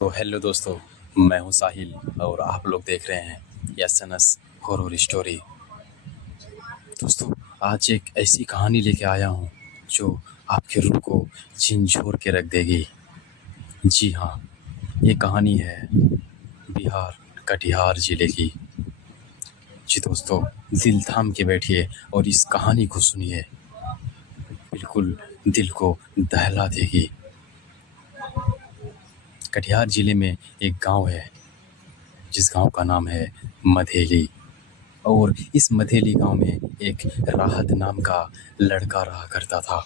तो हेलो दोस्तों, मैं हूं साहिल और आप लोग देख रहे हैं एसएनएस हॉरर स्टोरी। दोस्तों, आज एक ऐसी कहानी लेके आया हूं जो आपके रूह को झिंझोर के रख देगी। जी हाँ, ये कहानी है बिहार कटिहार जिले की। जी दोस्तों, दिल थाम के बैठिए और इस कहानी को सुनिए, बिल्कुल दिल को दहला देगी। कटिहार जिले में एक गांव है जिस गांव का नाम है मधेली। और इस मधेली गांव में एक राहत नाम का लड़का रहा करता था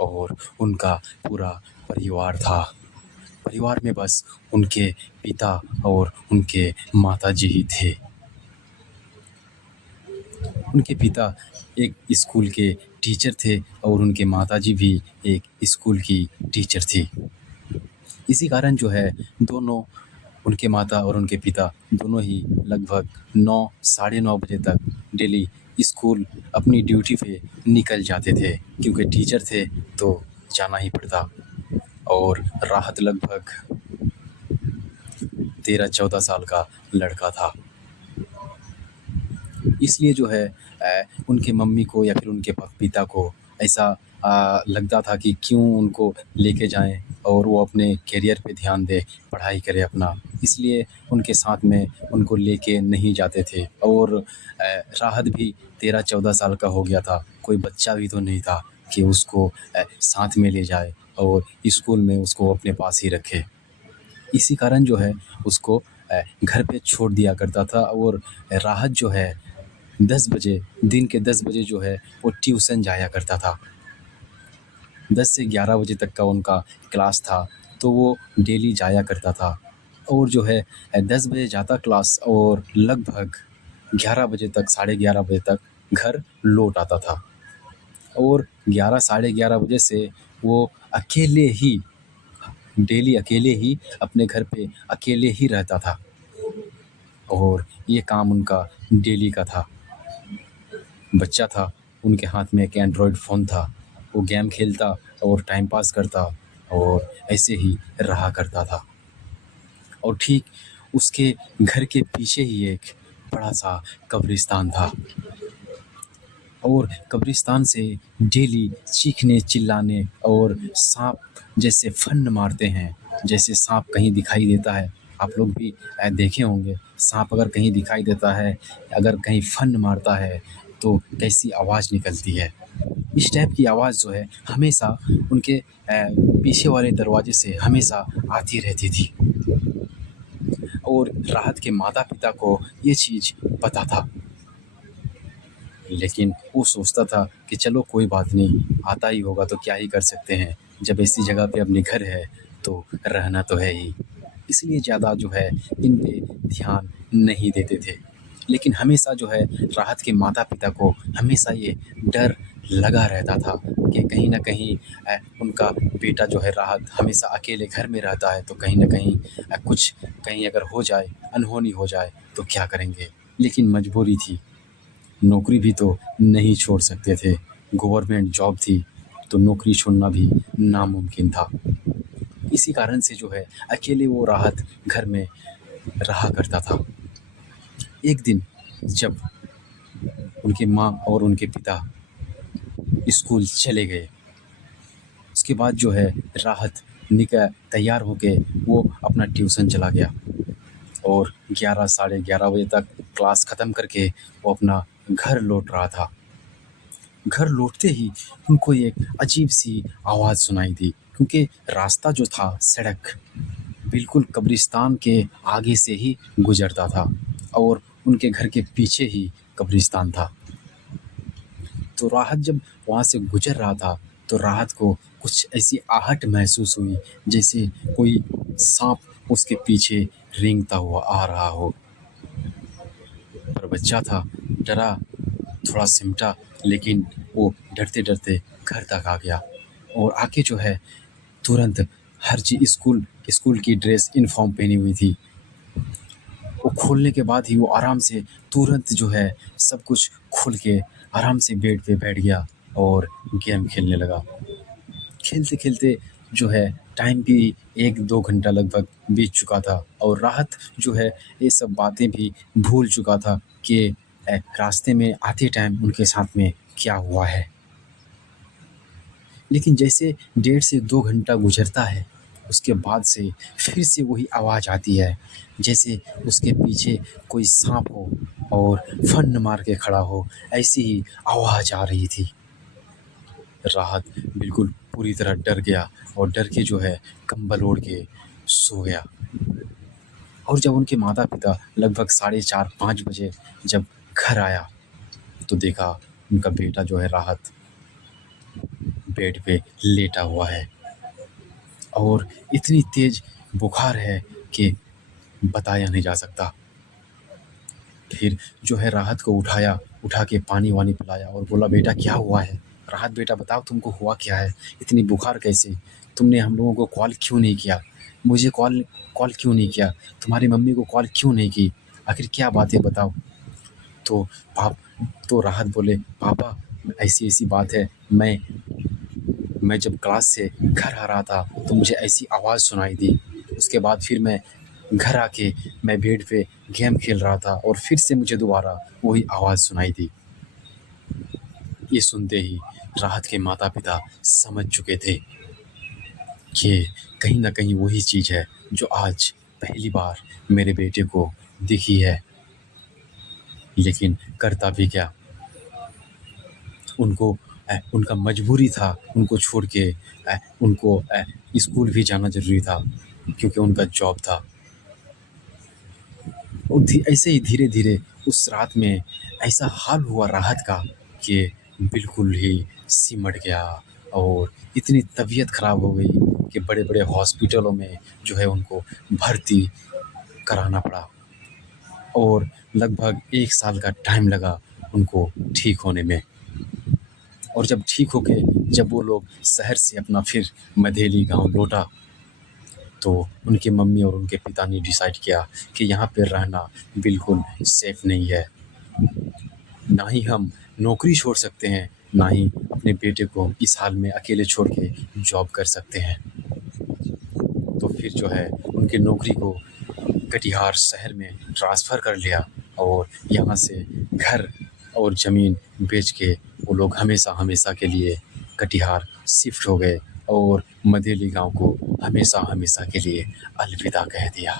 और उनका पूरा परिवार था। परिवार में बस उनके पिता और उनके माताजी ही थे। उनके पिता एक स्कूल के टीचर थे और उनके माताजी भी एक स्कूल की टीचर थी। इसी कारण जो है दोनों, उनके माता और उनके पिता दोनों ही लगभग 9 साढ़े 9 बजे तक डेली स्कूल अपनी ड्यूटी पे निकल जाते थे, क्योंकि टीचर थे तो जाना ही पड़ता। और राहत लगभग 13-14 साल का लड़का था। इसलिए जो है उनके मम्मी को या फिर उनके पिता को ऐसा लगता था कि क्यों उनको लेके जाएं और वो अपने करियर पे ध्यान दे, पढ़ाई करे अपना। इसलिए उनके साथ में उनको लेके नहीं जाते थे। और राहत भी 13-14 साल का हो गया था, कोई बच्चा भी तो नहीं था कि उसको साथ में ले जाए और स्कूल में उसको अपने पास ही रखे। इसी कारण जो है उसको घर पे छोड़ दिया करता था। और राहत जो है 10 बजे, दिन के 10 बजे जो है वो ट्यूशन जाया करता था। 10 से 11 बजे तक का उनका क्लास था, तो वो डेली जाया करता था। और जो है 10 बजे जाता क्लास और लगभग 11 बजे तक, साढ़े 11 बजे तक घर लौट आता था। और 11 साढ़े 11 बजे से वो अकेले ही, डेली अकेले ही अपने घर पे अकेले ही रहता था। और ये काम उनका डेली का था। बच्चा था, उनके हाथ में एक एंड्रॉयड फ़ोन था। वो गेम खेलता और टाइम पास करता और ऐसे ही रहा करता था। और ठीक उसके घर के पीछे ही एक बड़ा सा कब्रिस्तान था। और कब्रिस्तान से डेली चीखने चिल्लाने और सांप जैसे फन मारते हैं, जैसे सांप कहीं दिखाई देता है, आप लोग भी देखे होंगे, सांप अगर कहीं दिखाई देता है, अगर कहीं फन मारता है तो कैसी आवाज़ निकलती है। इस टाइप की आवाज़ जो है हमेशा उनके पीछे वाले दरवाजे से हमेशा आती रहती थी। और राहत के माता पिता को ये चीज़ पता था, लेकिन वो सोचता था कि चलो कोई बात नहीं, आता ही होगा तो क्या ही कर सकते हैं, जब ऐसी जगह पे अपने घर है तो रहना तो है ही। इसलिए ज़्यादा जो है इन पे ध्यान नहीं देते थे। लेकिन हमेशा जो है राहत के माता पिता को हमेशा ये डर लगा रहता था कि कहीं ना कहीं उनका बेटा जो है राहत हमेशा अकेले घर में रहता है, तो कहीं ना कहीं कुछ कहीं अगर हो जाए, अनहोनी हो जाए तो क्या करेंगे। लेकिन मजबूरी थी, नौकरी भी तो नहीं छोड़ सकते थे। गवर्नमेंट जॉब थी तो नौकरी छोड़ना भी नामुमकिन था। इसी कारण से जो है अकेले वो राहत घर में रहा करता था। एक दिन जब उनके माँ और उनके पिता स्कूल चले गए, उसके बाद जो है राहत तैयार होके वो अपना ट्यूशन चला गया। और 11 साढ़े 11 बजे तक क्लास ख़त्म करके वो अपना घर लौट रहा था। घर लौटते ही उनको एक अजीब सी आवाज़ सुनाई दी, क्योंकि रास्ता जो था, सड़क बिल्कुल कब्रिस्तान के आगे से ही गुजरता था और उनके घर के पीछे ही कब्रिस्तान था। तो राहत जब वहाँ से गुजर रहा था तो राहत को कुछ ऐसी आहट महसूस हुई, जैसे कोई सांप उसके पीछे रेंगता हुआ आ रहा हो। पर बच्चा था, डरा, थोड़ा सिमटा, लेकिन वो डरते डरते घर तक आ गया। और आके जो है तुरंत हर चीज़, स्कूल की ड्रेस, यूनिफॉर्म पहनी हुई थी, वो खोलने के बाद ही वो आराम से तुरंत जो है सब कुछ खोल के आराम से बेड पे बैठ गया और गेम खेलने लगा। खेलते खेलते जो है टाइम भी 1-2 घंटा लगभग बीत चुका था और राहत जो है ये सब बातें भी भूल चुका था कि रास्ते में आते टाइम उनके साथ में क्या हुआ है। लेकिन जैसे 1.5 से 2 घंटा गुज़रता है, उसके बाद से फिर से वही आवाज़ आती है, जैसे उसके पीछे कोई साँप हो और फन मार के खड़ा हो, ऐसी ही आवाज़ आ रही थी। राहत बिल्कुल पूरी तरह डर गया और डर के जो है कंबल ओढ़ के सो गया। और जब उनके माता-पिता लगभग साढ़े 4-5 बजे जब घर आया, तो देखा उनका बेटा जो है राहत बेड पे लेटा हुआ है और इतनी तेज़ बुखार है कि बताया नहीं जा सकता। फिर जो है राहत को उठाया, उठा के पानी-वानी पिलाया और बोला, "बेटा क्या हुआ है? राहत बेटा बताओ तुमको हुआ क्या है? इतनी बुखार कैसे? तुमने हम लोगों को कॉल क्यों नहीं किया? मुझे कॉल कॉल क्यों नहीं किया? तुम्हारी मम्मी को कॉल क्यों नहीं की? आखिर क्या बात है बताओ?" तो पाप तो राहत बोले, "पापा ऐसी-ऐसी बात है, मैं जब क्लास से घर आ रहा था तो मुझे ऐसी आवाज़ सुनाई दी। उसके बाद फिर मैं घर आके मैं बेड पे गेम खेल रहा था और फिर से मुझे दोबारा वही आवाज़ सुनाई दी।" ये सुनते ही राहत के माता-पिता समझ चुके थे कि कहीं न कहीं वही चीज़ है जो आज पहली बार मेरे बेटे को दिखी है। लेकिन करता भी क्या? उनको उनका मजबूरी था उनको छोड़ के उनको स्कूल भी जाना ज़रूरी था क्योंकि उनका जॉब था। और ऐसे ही धीरे-धीरे उस रात में ऐसा हाल हुआ राहत का कि बिल्कुल ही सिमट गया और इतनी तबीयत ख़राब हो गई कि बड़े-बड़े हॉस्पिटलों में जो है उनको भर्ती कराना पड़ा और लगभग 1 साल का टाइम लगा उनको ठीक होने में। और जब ठीक हो के जब वो लोग शहर से अपना फिर मधेली गाँव लौटा, तो उनकी मम्मी और उनके पिता ने डिसाइड किया कि यहाँ पे रहना बिल्कुल सेफ नहीं है। ना ही हम नौकरी छोड़ सकते हैं, ना ही अपने बेटे को इस हाल में अकेले छोड़ के जॉब कर सकते हैं। तो फिर जो है उनकी नौकरी को कटिहार शहर में ट्रांसफ़र कर लिया और यहाँ से घर और ज़मीन बेच के वो लोग हमेशा-हमेशा के लिए कटिहार शिफ्ट हो गए और मधेली गाँव को हमेशा-हमेशा के लिए अलविदा कह दिया।